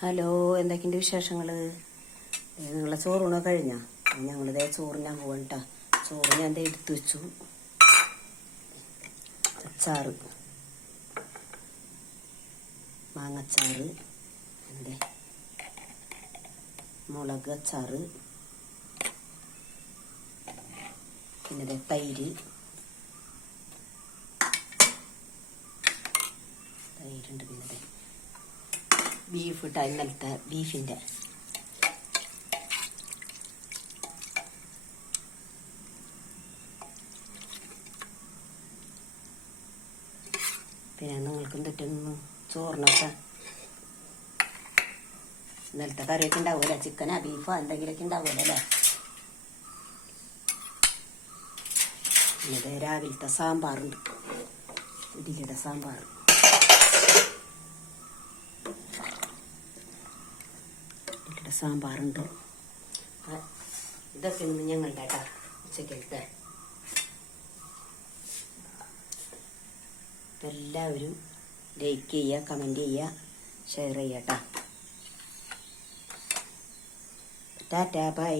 Hello, എന്തൊക്കെയുണ്ട് വിശേഷങ്ങൾ? നിങ്ങളെ ചോറൂണോ കഴിഞ്ഞാ? ഞങ്ങളിതേ ചോറിനാൻ പോകണ്ട. ചോറ് ഞാൻ എടുത്തു വെച്ചു. അച്ചാറ്, മാങ്ങച്ചാറ്, എൻ്റെ മുളക് അച്ചാറ്, പിന്നെ തൈരുണ്ട്. പിന്നെ ബീഫ് ഇട്ട ഇന്നലത്തെ ബീഫിൻ്റെ പിന്നെ നിങ്ങൾക്കും തെറ്റുന്നു ചോറിനൊക്കെ ഇന്നലത്തെ കറിയൊക്കെ ഉണ്ടാവുമല്ലോ, ചിക്കനാ ബീഫോ എന്തെങ്കിലുമൊക്കെ ഉണ്ടാവുമല്ലോ അല്ലേ. പിന്നെ രാവിലത്തെ സാമ്പാറുണ്ട്, ഇഡ്ഡലിയുടെ സാമ്പാർ. സാമ്പാറുണ്ട്. ഇതൊക്കെ ഇന്ന് ഞങ്ങളുടെ കേട്ടോ ഉച്ചക്കലത്തെ. എല്ലാവരും ലൈക്ക് ചെയ്യുക, കമൻറ്റ് ചെയ്യുക, ഷെയർ ചെയ്യുക കേട്ടോ. Tata bye.